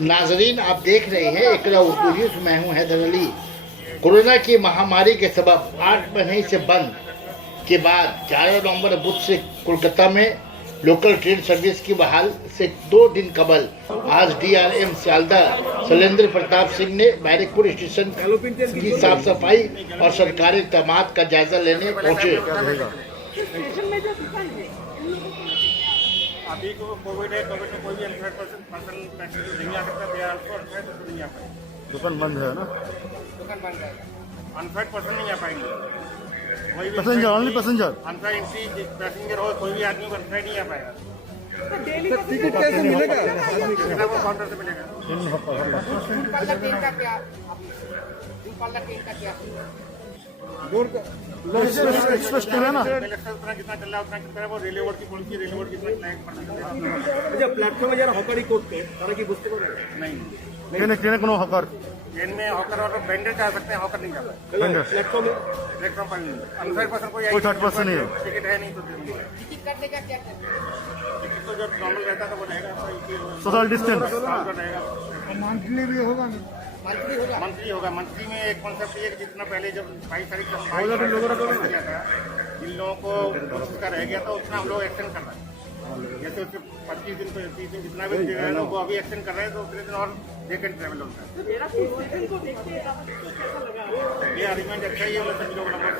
नाजरीन, आप देख रहे हैं इकरा उर्दू न्यूज़। मैं हूं हैदर अली। कोरोना की महामारी के सबब 8 महीने से बंद के बाद 11 नवंबर बुध से कोलकाता में लोकल ट्रेन सर्विस की बहाल से 2 दिन कबल आज डीआरएम सियालदह शैलेंद्र प्रताप सिंह ने बैरकपुर स्टेशन की साफ सफाई और सरकारी इक़दामात का जायजा लेने पहुंचे। अभी को कोविड है, कोविड में कोई भी अनफेड पर्सन पैसेंजर नहीं आ सकता। दे आर आल्सो अनफेड तो नहीं आ पाएंगे। दुकान बंद है ना? दुकान बंद है, अनफेड पर्सन नहीं आ पाएंगे। कोई भी पैसेंजर, ओनली पैसेंजर। अनफेड एंट्री पैसेंजर हो, कोई भी आदमी अनफेड नहीं आ पाएगा। टिकट कैसे मिलेगा? कितना वो काउंटर से मिलेगा। एक्सप्रेस ट्रेन है ना? उतना कितना चल रहा है उतना कितना वो रेलवे बोर्ड की पॉलिसी, रेलवे बोर्ड कितना আচ্ছা, প্ল্যাটফর্মে যারা হকারি করতে তারা কি বুঝতে পারবে? नहीं। ट्रेन কোনো हकार ट्रेन में हॉकर और वेंडर जा सकते हैं, हॉकर नहीं जा सकते। প্ল্যাটফর্মে प्लेटफॉर्म पर नहीं, अनफेड पर्सन कोई थर्ड पर्सन नहीं है। टिकट है नहीं तो टिकट करने का क्या टिकट तो जब नॉर्मल रहता है तो वो रहेगा सोशल डिस्टेंस। रहेगा। मंथली भी होगा? मंथली होगा। मंथली में एक कॉन्सेप्ट ये कि जितना पहले जब 22 तारीख तक किया था, जिन लोगों को कुछ का रह गया था उतना हम लोग एक्सटेंड कर रहे हैं। जैसे उसके 25 दिन 30 दिन जितना भी रहे लोग वो अभी एक्सटेंड कर रहे हैं, तो उतने दिन और दे कैन ट्रेवल होता है। ये अरेंजमेंट अच्छा ही है, सभी लोग नंबर